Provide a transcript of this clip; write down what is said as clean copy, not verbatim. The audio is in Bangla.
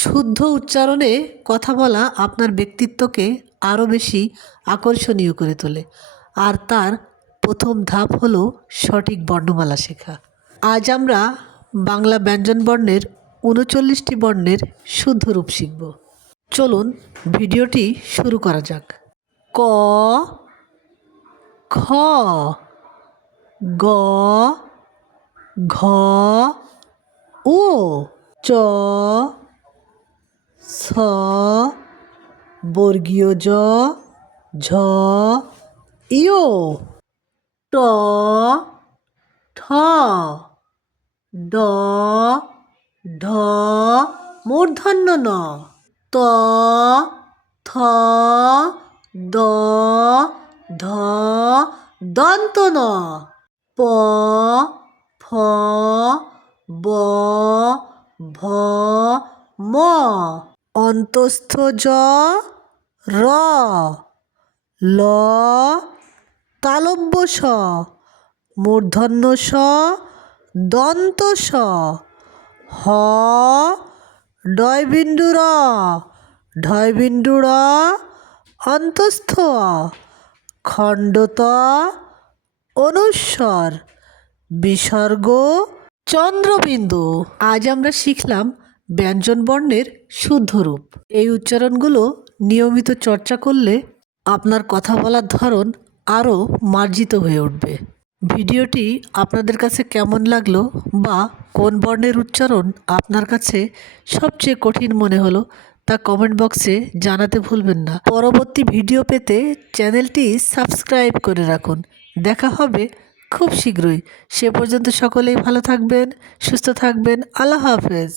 শুদ্ধ উচ্চারণে কথা বলা আপনার ব্যক্তিত্বকে আরও বেশি আকর্ষণীয় করে তোলে, আর তার প্রথম ধাপ হলো সঠিক বর্ণমালা শেখা। আজ আমরা বাংলা ব্যঞ্জনবর্ণের ৩৯টি বর্ণের শুদ্ধ রূপ শিখব। চলুন ভিডিওটি শুরু করা যাক। ক, খ, গ, ঘ, ও, চ, ছ, বর্গীয় জ, ঝ, ইয়, ট, ঠ, ড, ঢ, মূর্ধন্য ন, ত, থ, দ, ধ, দন্ত ন, প, ফ, ব, ভ, ম, অন্তস্থ জ, র, ল, তালব্য স, মূর্ধন্য স, দন্ত স, হ, ডয়বিন্দু র, ঢয়বিন্দু র, অন্তস্থ অ, খণ্ডত, অনুস্বর, বিসর্গ, চন্দ্রবিন্দু। আজ আমরা শিখলাম ব্যঞ্জনবর্ণের শুদ্ধ রূপ। এই উচ্চারণগুলো নিয়মিত চর্চা করলে আপনার কথা বলার ধরন আরও মার্জিত হয়ে উঠবে। ভিডিওটি আপনাদের কাছে কেমন লাগলো বা কোন বর্ণের উচ্চারণ আপনার কাছে সবচেয়ে কঠিন মনে হলো তা কমেন্ট বক্সে জানাতে ভুলবেন না। পরবর্তী ভিডিও পেতে চ্যানেলটি সাবস্ক্রাইব করে রাখুন। দেখা হবে খুব শীঘ্রই। সে পর্যন্ত সকলেই ভালো থাকবেন, সুস্থ থাকবেন। আল্লাহ হাফেজ।